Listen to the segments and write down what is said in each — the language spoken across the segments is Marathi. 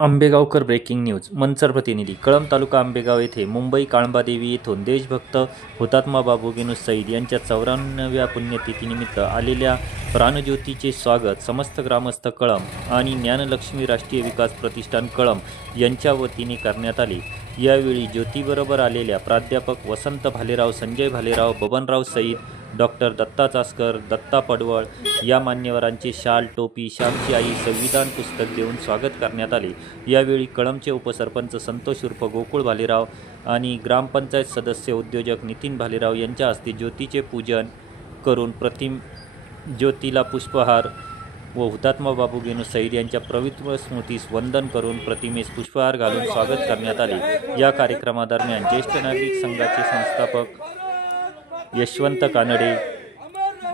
Ambegaonkar breaking news. मंचर प्रतिनिधी. कळंब तालुका आंबेगाव येथे मुंबई काळंबादेवी येथून देशभक्त हुतात्मा बाबू गेनू सईद यांच्या 94व्या पुण्यतिथीनिमित्त आलेल्या प्राणज्योतीचे स्वागत समस्त ग्रामस्थ कळंब आणि ज्ञानलक्ष्मी राष्ट्रीय विकास प्रतिष्ठान कळंब यांच्या वतीने करण्यात आले. यावेळी ज्योतीबरोबर आलेल्या प्राध्यापक वसंत भालेराव, संजय भालेराव, बबनराव सईद, डॉक्टर दत्ता चासकर, दत्ता पडवळ या मान्यवरांचे शाल, टोपी, श्यामची आई, संविधान पुस्तक देऊन स्वागत करण्यात आले. यावेळी कळंबचे उपसरपंच संतोष उर्फ गोकुळ भालेराव आणि ग्रामपंचायत सदस्य उद्योजक नितीन भालेराव यांच्या हस्ते ज्योतीचे पूजन करून प्रतिम ज्योतीला पुष्पहार व हुतात्मा बाबू गेनू सईद यांच्या पवित्र स्मृतीस वंदन करून प्रतिमेस पुष्पहार घालून स्वागत करण्यात आले. या कार्यक्रमादरम्यान ज्येष्ठ नागरिक संघाचे संस्थापक यशवंत कानडे,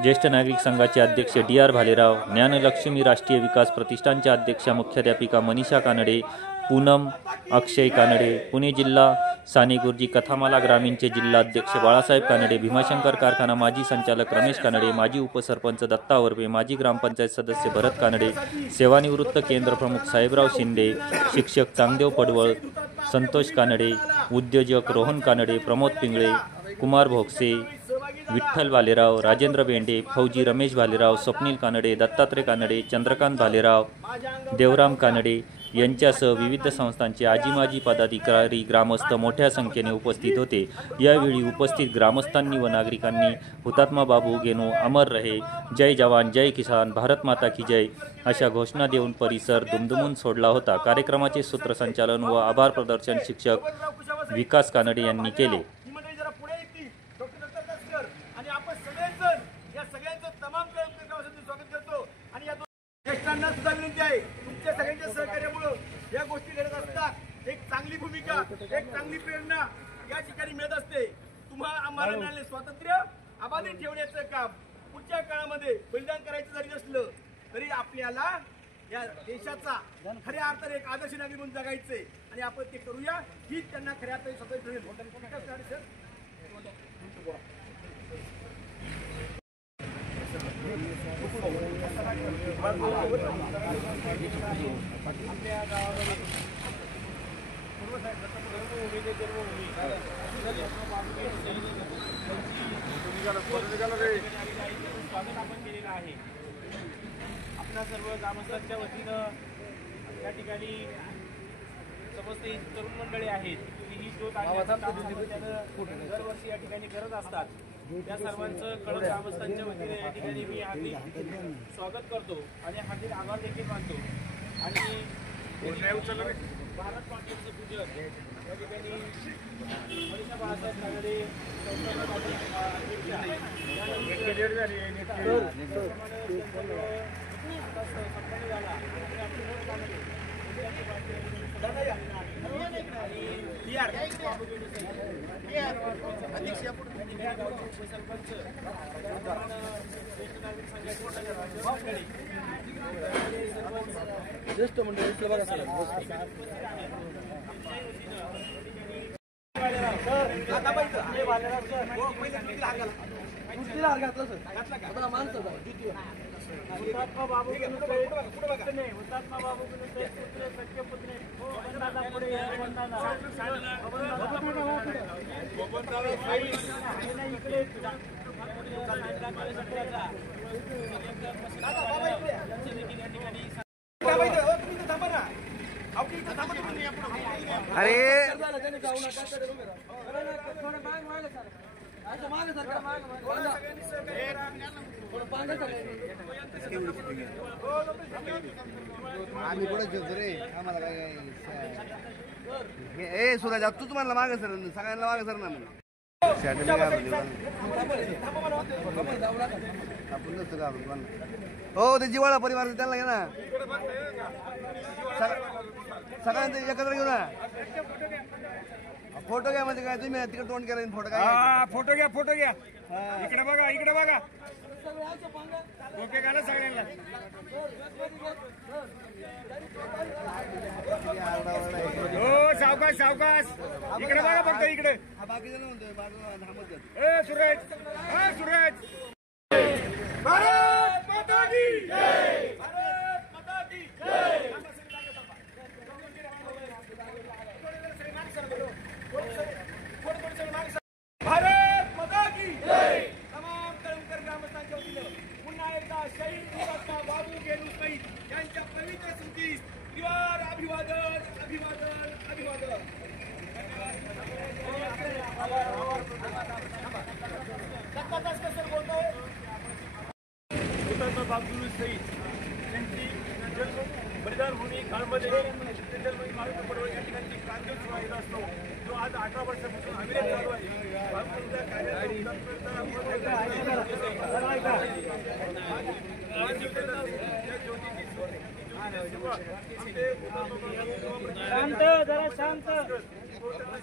ज्येष्ठ नागरिक संघाचे अध्यक्ष DR भालेराव, ज्ञानलक्ष्मी राष्ट्रीय विकास प्रतिष्ठानचे अध्यक्षा मुख्याध्यापिका मनीषा कानडे, पूनम अक्षय कानडे, पुणे जिल्हा साने गुरुजी कथामाला ग्रामीणचे जिल्हाध्यक्ष बाळासाहेब कानडे, भीमाशंकर कारखाना माजी संचालक रमेश कानडे, माजी उपसरपंच दत्ता वरपे, माजी ग्रामपंचायत सदस्य भरत कानडे, सेवानिवृत्त केंद्र प्रमुख साहेबराव शिंदे, शिक्षक चांगदेव पडवळ, संतोष कानडे, उद्योजक रोहन कानडे, प्रमोद पिंगळे, कुमार भोगसे, विठ्ठल भालेराव, राजेंद्र बेंडे, फौजी रमेश भालेराव, स्वप्नील कानडे, दत्तात्रय कानडे, चंद्रकांत भालेराव, देवराम कानडे यांच्यासह विविध संस्थांचे आजी-माजी पदाधिकारी, ग्रामस्थ मोठ्या संख्येने उपस्थित होते. यावेळी उपस्थित ग्रामस्थांनी व नागरिकांनी हुतात्मा बाबू गेनू अमर रहे, जय जवान जय किसान, भारत माता की जय अशा घोषणा देऊन परिसर दुमदुमून सोडला होता. कार्यक्रमाचे सूत्रसंचालन व आभार प्रदर्शन शिक्षक विकास कानडे यांनी केले. सुद्धा विनंती आहे, तुमच्या सगळ्यांच्या सहकार्यामुळे या गोष्टी घडत असतात. एक चांगली भूमिका, एक चांगली प्रेरणा या ठिकाणी मिळत असते. तुम्हाला आम्हाला मिळाले स्वातंत्र्य अबाधित ठेवण्याचं काम पुढच्या काळामध्ये बलिदान करायचं जरी नसलं तरी आपल्याला या देशाचा खऱ्या अर्थाने एक आदर्श नागरिक म्हणून जगायचंय आणि आपण ते करूया. हीच त्यांना खऱ्या अर्थाने स्वातंत्र्य मिळेल. आपल्या गावामध्ये स्वागत आपण केलेलं आहे. आपल्या सर्व ग्रामस्थांच्या वतीनं या ठिकाणी समस्त ही तरुण मंडळी आहेत की ही ज्योत दरवर्षी या ठिकाणी करत असतात. त्या सर्वांचं कळंब ग्रामस्थांच्या वतीने या ठिकाणी मी हार्दिक स्वागत करतो आणि हार्दिक आभार देखील मानतो. आणि भारत मातेचं पूजन या ठिकाणी मनीषा बाळासाहेब कानडे ज्येष्ठ मंडळी हुतात्मा बाबू गेनू सईद हुतात्मा बाबू गेनू सईद पुत्र सख्य पुत्रे बबनदादा पुढे आम्ही पुढे घेतो रे. आम्हाला काय ए सुराज तू तुम्हाला मागे सर, सगळ्यांना मागे सर ना. आपण नसतो का आपण हो ते जिवाळा परिवार त्यांना घे ना, सगळ्यांचं एकत्र घेऊ ना. फोटो घ्या म्हणजे काय तुम्ही तिकडे तोंड केलं फोटो काय फोटो घ्या, फोटो घ्या. इकडे बघा, इकडे बघा. ओके का ना सगळ्यांना. हो सावकाश सावकाश. इकडे बघा फक्त इकडे. बाकी जण म्हणतोय सुरेश, हा सुरेश. भारत माता की जय. भारत माता की जय. मारुती पडवळ या ठिकाणी क्रांती सुरू असतो जो आज 18 वर्षापासून अविरत चालू आहे. त्या कार्याचा शांत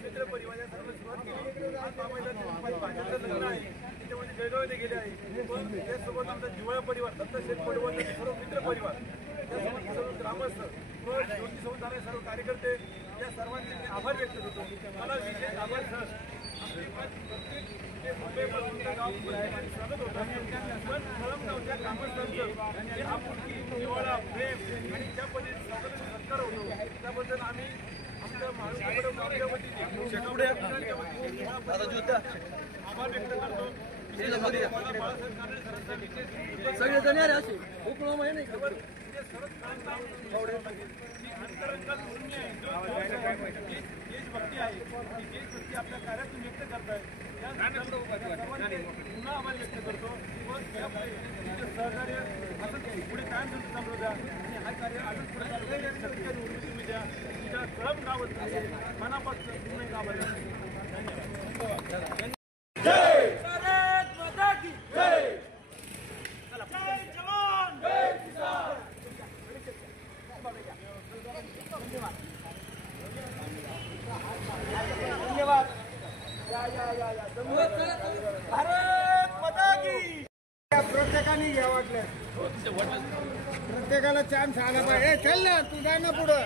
मित्र परिवार या सर्व सुरुवात केली. आज भाजपचं लग्न आहे त्याच्यामध्ये जळगावले गेले आहे. पण त्यासोबत आमचा जिव्हाळा परिवार दत्तशेठ पडवळ सर्व मित्र परिवार त्यासोबत सर्व ग्रामस्थ व ज्योतीसोबत जाणारे सर्व कार्यकर्ते या सर्वांचे मी आभार व्यक्त करतो. मला विशेष आभार सर प्रत्येक मुंबईपासून गाव स्वागत होतं पण कळमगाव त्या ग्रामस्थांचं जे आपुलकी जिव्हाळा प्रेम आणि ज्या पद्धतीने सत्कार होतो त्याबद्दल आम्ही आमच्या महाराष्ट्राकडे मागच्या वतीने आभार व्यक्त करतो. सगळे जण यार असे उकळो माहिती नाही देशभक्ती आहे ती देशभक्ती आपल्या कार्यातून व्यक्त करताय पुन्हा आभार व्यक्त करतो व सहकार्य असंच पुढे कायम चालू द्या आणि हा कार्य अजून पुढे सरकारी तुम्ही द्या तुझ्या कळम गावात मनापासून पुन्हा एक आभार व्यक्त धन्यवाद. भारत माता की जय. जय जवान जय किसान. धन्यवाद. भारत माता की. प्रत्येकाने घ्या वाटलं प्रत्येकाला चान्स आला पाहिजे. चल ना तू जा ना पुढं.